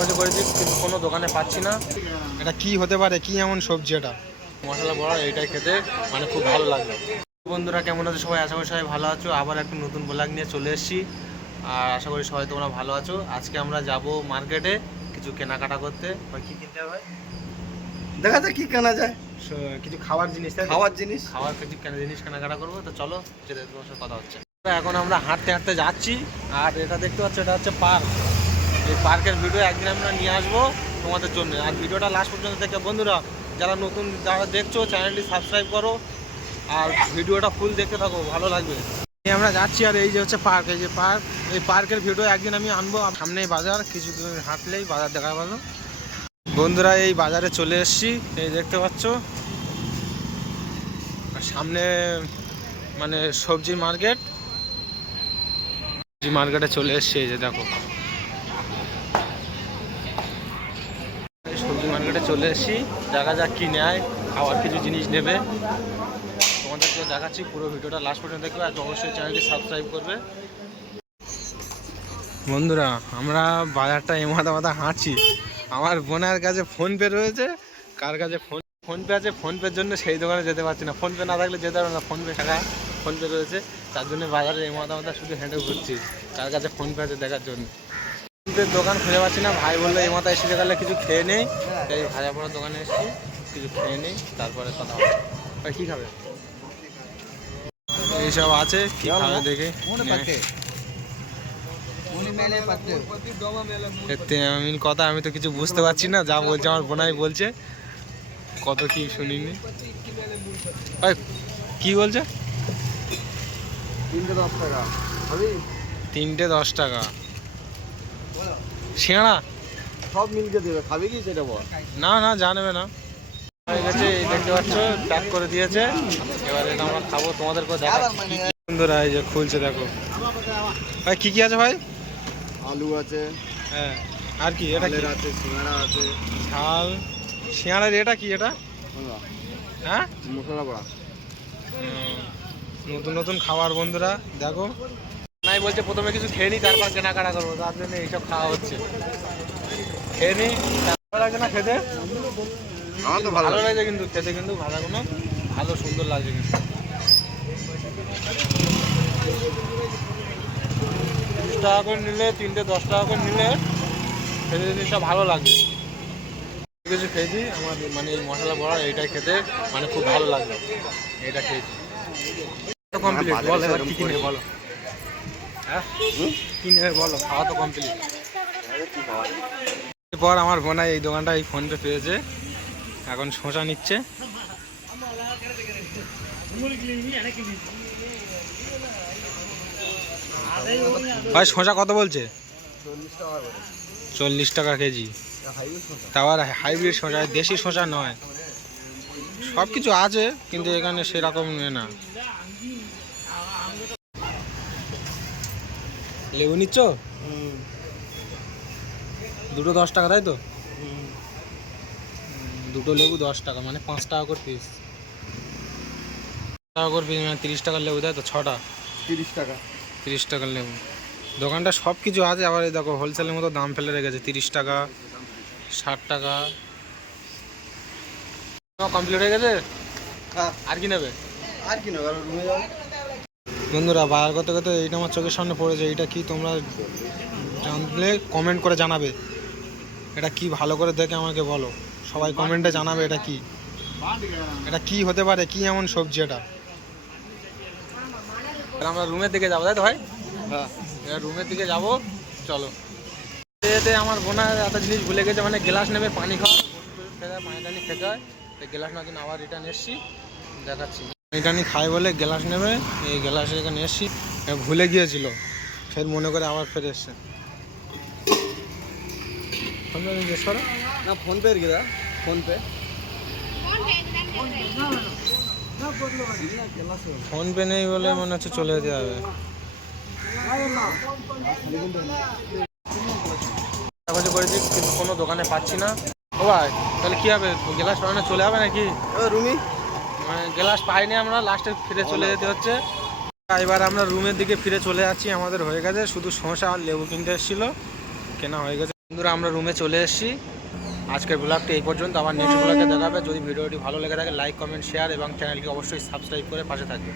কিছু করেছি কিন্তু কোনো দোকানে পাচ্ছি না। এটা কি হতে পারে, কি এমন সবজি? এটা মশলা বড়া, এইটাই খেতে মানে খুব ভালো লাগে। বন্ধুরা কেমন আছো সবাই? আশা করি সবাই ভালো আছো। আবার একটা নতুন ব্লগ নিয়ে চলে এসেছি, আর আশা করি সবাই তোমরা ভালো আছো। আজকে আমরা যাব মার্কেটে কিছু কেনাকাটা করতে। কি কিনতে হবে দেখা যাক কি কেনা যায়। কিছু খাবার জিনিস, কিছু জিনিস কেনাকাটা করবো। তো চলো যেতে তোমার সাথে কথা হচ্ছে। এখন আমরা হাঁটতে হাঁটতে যাচ্ছি, আর এটা দেখতে পাচ্ছ, এটা হচ্ছে পার্ক। এই পার্কের ভিডিও একদিন আমরা নিয়ে আসবো তোমাদের জন্য। আর ভিডিওটা লাস্ট পর্যন্ত দেখে বন্ধুরা, যারা নতুন যারা দেখছো চ্যানেলটি সাবস্ক্রাইব করো আর ভিডিওটা ফুল দেখতে থাকো, ভালো লাগবে। আমরা যাচ্ছি, আর এই যে হচ্ছে পার্ক, এই যে পার্ক, এই পার্কের ভিডিও একদিন আমি আনবো। সামনেই বাজার, কিছু হাঁটলেই বাজার দেখা পাবো। বন্ধুরা এই বাজারে চলে এসেছি, এই দেখতে পাচ্ছ সামনে মানে সবজি মার্কেট। সবজি মার্কেটে চলে এসেছি, এই যে দেখো সবজি মার্কেটে চলে এসেছি। দেখা যাক কি নেয়, খাওয়ার কিছু জিনিস নেবে, তোমাদেরকে দেখাচ্ছি। পুরো ভিডিওটা লাস্ট পর্যন্ত দেখবে, আর অবশ্যই চ্যানেলটি সাবস্ক্রাইব করবে। বন্ধুরা আমরা বাজারটা এমাথা মাথা হাঁটছি। আমার বোনের কাছে ফোনপে রয়েছে, কার কাছে ফোনপে আছে, ফোনপের জন্য সেই দোকানে যেতে পারছি না। ফোনপে না থাকলে যেতে পারবো না, ফোনপে টাকা ফোনপে রয়েছে, তার জন্য বাজারে এমাথা মাথা শুধু হেঁটে ঘুরছি কার কাছে ফোনপে আছে দেখার জন্য। ফোনপের দোকান খুঁজে পাচ্ছি না। ভাই বললো এই মাথায় এসে গেলে কিছু খেয়ে নেই, তাই ভাজা পড়ার দোকানে এসেছি, কিছু খেয়ে নেই, তারপরে কথা হবে। ভাই কী খাবে? এইসব আছে, কি খাবে দেখে। কথা আমি তো কিছু বুঝতে পারছি না, যা বলছে আমার বোনাই বলছে, কত কি শুনিনি। কি বলছে? 3টে 10 টাকা সিঙ্গাড়া সব মিলকে দেবে, খাবে কি সেটা বল। না না জানবে না। হয়ে গেছে, এই দেখতে পাচ্ছ প্যাক করে দিয়েছে, এবার এটা আমরা খাবো, তোমাদেরকেও দেখা। বন্ধুরা এই যে খুলছে, দেখো ভাই কি কি আছে ভাই? আলু আছে, হ্যাঁ, আর কি এটা কি আছে? সিঙ্গাড়া আছে, ঝাল সিঙ্গাড়ার। এটা কি এটা? হ্যাঁ, মশলা বড়া। নতুন নতুন খাবার বন্ধুরা দেখো। নাই বলছে প্রথমে কিছু খেয়ে নিই, তারপর কেনাকাটা করবো, তার জন্য এইসব খাওয়া হচ্ছে। খেয়ে নিই, ভালো লাগছে না খেতে? আমার তো ভালো লাগছে কিন্তু খেতে, কিন্তু ভাজাগুলো ভালো সুন্দর লাগছে কিন্তু। 30 টাকা করে নিলে, 3টে 10 টাকা করে নিলে খেতে জিনিসটা ভালো লাগবে। কিছু খেয়েছি, আমার মানে এই মশলা বড়া এইটাই খেতে মানে খুব ভালো লাগবে, এটা খেয়েছি। কমপ্লিট, বলো এবার কি কিনে বলো। হ্যাঁ কি নেবে বলো, খাওয়া তো কমপ্লিট। এরপর আমার বোনাই এই দোকানটা এই ফোনপে পেয়েছে, এখন শসা নিচ্ছে। ভাই শসা কত বলছে? 40 টাকা কেজি। তারপর হাইব্রিড শসা, দেশি শসা নয়। সব কিছু আছে কিন্তু এখানে সেরকম না। লেবু নিচ্ছ? দুটো 10 টাকা, তাই তো? দুটো লেবু 10 টাকা, মানে 5 টাকা করে পিস। টাকা করে পিস মানে 30 টাকার লেবু, তাই তো? 6টা 30 টাকা। 30 টাকার লেবু। দোকানটা সব কিছু আছে, আবার এই দেখো হোলসেলের মতো দাম ফেলে রেখেছে, 30 টাকা 60 টাকা। কমপ্লিট হয়ে গেছে, আর কি নেবে? আর কি নেবে, রুমে যাও। বন্ধুরা বাজার করতে করতে এইটা আমার চোখের সামনে পড়েছে। এইটা কি তোমরা জানলে কমেন্ট করে জানাবে। এটা কি ভালো করে দেখে আমাকে বলো, সবাই কমেন্টে জানাবে এটা কি, এটা কি হতে পারে, কি এমন সবজি এটা। আমরা রুমের দিকে যাবো, তাই তো ভাই? হ্যাঁ, রুমের দিকে যাবো, চলো। এতে আমার বোনা এত জিনিস ভুলে গেছে, মানে গ্লাস নেবে পানি খাওয়া, পানি টানি খেতে হয়, তো গ্লাস না কিনে আবার রিটার্ন এসছি, দেখাচ্ছি। পানি টানি খাই বলে গ্লাস নেবে, এই গ্লাসে এখানে এসছি, ভুলে গিয়েছিল, ফের মনে করে আবার ফের এসছে। ফোনপে জিজ্ঞেস করো না, ফোনপে কি দা? ফোনপে ফোনপে নেই বলে মনে হচ্ছে চলে যেতে হবে। কিছু করেছি কিন্তু কোনো দোকানে পাচ্ছি না। ও ভাই তাহলে কী হবে, গ্লাস পাওয়া চলে যাবে নাকি? রুমি মানে গ্লাস পাইনি আমরা, লাস্টে ফিরে চলে যেতে হচ্ছে। এবার আমরা রুমের দিকে ফিরে চলে যাচ্ছি, আমাদের হয়ে গেছে। শুধু শসা আর লেবু কিনতে এসেছিলো, কেনা হয়ে গেছে। বন্ধুরা আমরা রুমে চলে এসেছি। আজকের ব্লগটি এই পর্যন্ত, আবার নেক্সট ব্লগে দেখাবে। যদি ভিডিওটি ভালো লেগে থাকে লাইক কমেন্ট শেয়ার এবং চ্যানেলটি অবশ্যই সাবস্ক্রাইব করে পাশে থাকবে।